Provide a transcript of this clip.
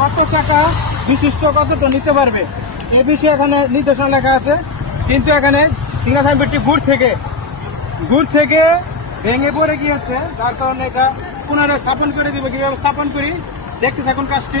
কত টাকা বিশিষ্ট কত নিতে পারবে? এ বিষয়ে এখানে নির্দেশনা লেখা আছে। কিন্তু এখানে সাইনবোর্ডটি গুড় থেকে গুড় থেকে ভেঙে পড়ে গিয়েছে। যার কারণে এটা পুনরায় স্থাপন করে দিবে। কীভাবে স্থাপন করি? দেখতে থাকুন কাজটি।